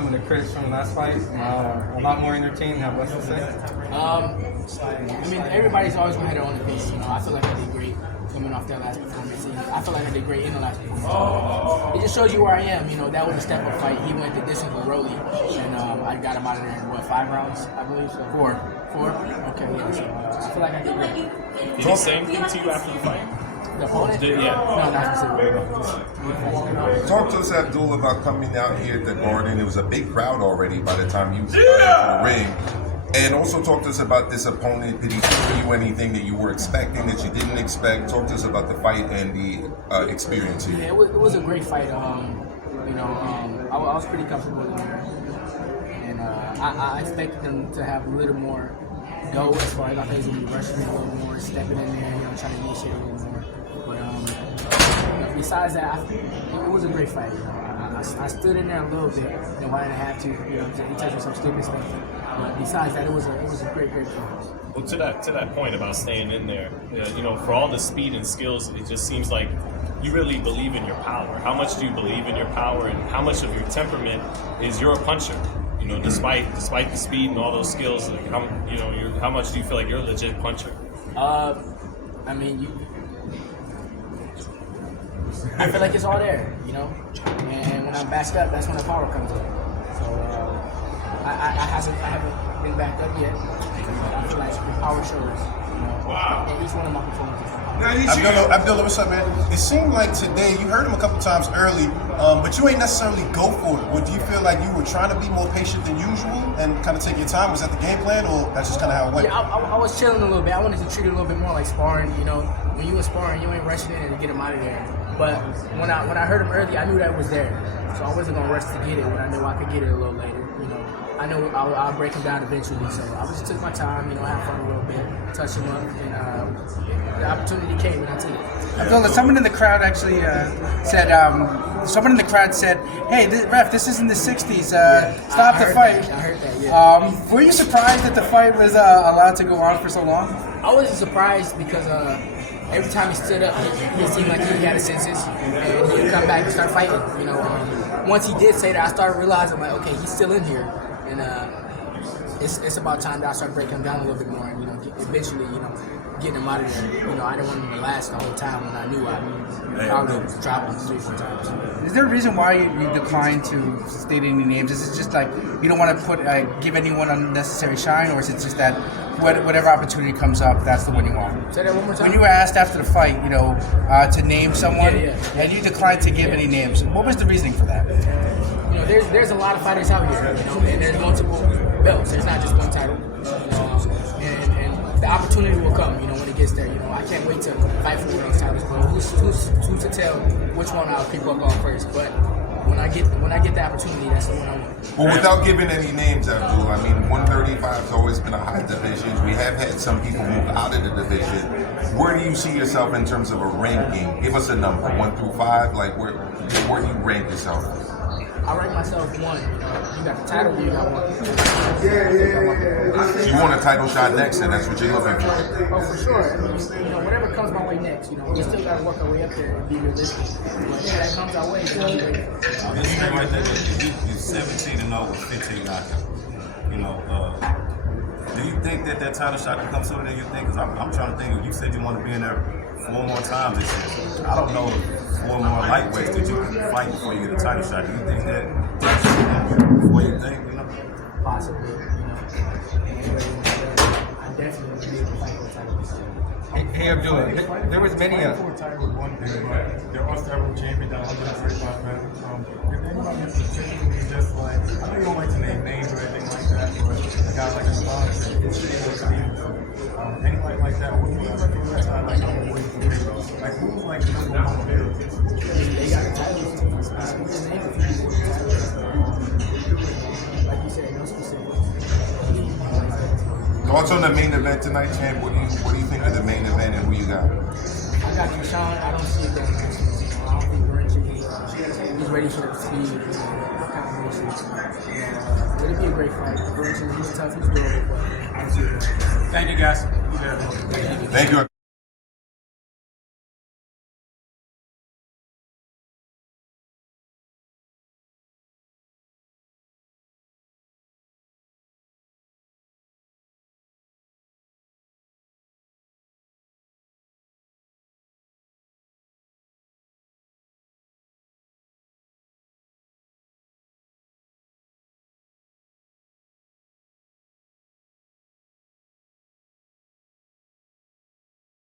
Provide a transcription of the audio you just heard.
some of the critics from the last fight. A lot more entertained. Have less to say. I mean, everybody's always going to have their own opinion. You know, I feel like I did great coming off that last performance. And I feel like I did great in the last performance. It just shows you where I am. You know, that was a step-up fight. He went the distance with Rolly, and I got him out of there in, 5 rounds, I believe? So 4. Okay, yeah. So I feel like I did great. Did he say anything to you after the fight? The opponent? Yeah. No, not specifically. Talk to us, Abdullah, about coming out here at the Garden. It was a big crowd already by the time you got into the ring. And also talk to us about this opponent. Did he show you anything that you were expecting that you didn't expect? Talk to us about the fight and the experience here. Yeah, it was a great fight. I was pretty comfortable in there. And I expected them to have a little more go as far as I thought he was going to be rushing a little more, stepping in there, trying to initiate a little more. But besides that, it was a great fight. I stood in there a little bit, why did I have to? He touched me some stupid stuff. But besides that, it was a great performance. Well, to that point about staying in there, for all the speed and skills, it just seems like you really believe in your power. How much do you believe in your power, and how much of your temperament is you're a puncher? Despite the speed and all those skills, like how much do you feel like you're a legit puncher? I mean, I feel like it's all there, and when I'm backed up, that's when the power comes up. So I haven't been backed up yet. I feel like the power shows, in each one of my performances. Abdullah, what's up, man? It seemed like today, you heard him a couple times early, but you ain't necessarily go for it. Do you feel like you were trying to be more patient than usual and kind of take your time? Was that the game plan, or that's just kind of how it went? Yeah, I was chilling a little bit. I wanted to treat it a little bit more like sparring. When you in sparring, you ain't rushing in and get him out of there. But when I heard him early, I knew that it was there. So I wasn't gonna rush to get it when I knew I could get it a little later. I know I'll break him down eventually. So I just took my time, have fun a little bit, touch him up, and the opportunity came, and I took it. Abdullah, someone in the crowd actually said, "Hey, ref, this isn't the '60s. Stop the fight." I heard that. Yeah. Were you surprised that the fight was allowed to go on for so long? I wasn't surprised because every time he stood up, he seemed like he had his senses, and he'd come back and start fighting. Once he did say that, I started realizing, like, okay, he's still in here, and it's about time that I start breaking him down a little bit more, and eventually, getting him out of there. I didn't want him to last the whole time when I knew I probably dropped him 3-4 times. Is there a reason why you declined to state any names? Is it just like you don't want to give anyone unnecessary shine, or is it just that whatever opportunity comes up, that's the one you want? Say that one more time. When you were asked after the fight, to name someone, and you declined to give any names, what was the reasoning for that? There's a lot of fighters out here, and there's multiple belts. There's not just one title, and the opportunity will come, when it gets there. I can't wait to fight for one of those titles, but who's to tell which one I'll pick up on first? But when I get the opportunity, that's the one I want. Well, without giving any names, Abdul, 135 has always been a high division. We have had some people move out of the division. Where do you see yourself in terms of a ranking? Give us a number, 1 through 5. Like where do you rank yourself? I rank myself 1. You got the title, you got 1. So you want a title shot next, and that's what you're looking for? Oh, for sure. Whatever comes my way next, we still got to work our way up there and be realistic. But if that comes our way, then I'll be ready. This thing right there, you're 17-0 with 15 knockouts. Do you think that title shot can come sooner than you think? Because I'm trying to think. You said you want to be in there 4 more times this year. I don't know if 4 more lightweights that you can fight before you get a title shot. Do you think that? What do you think? Possibly. I definitely need to fight for a title. Hey Abdullah, there was many. For a title is one thing, but there are several champions that 135 pounds. If anybody is particularly just like, I know you don't like to name names or anything like that, but a guy like Melon, anybody like that, what do you like to decide, like, I'm waiting for you? Like, who's like the number one favorite? They got the titles. Like you said, no specifics. Thoughts on the main event tonight, champ? What do you think of the main event, and who you got? I got Krishan. I don't see it going distance. I don't think Grinch he's ready for the speed. It'll be a great fight. Grinch, he's tough, he's durable, but I don't see it going. Thank you, guys. Thank you.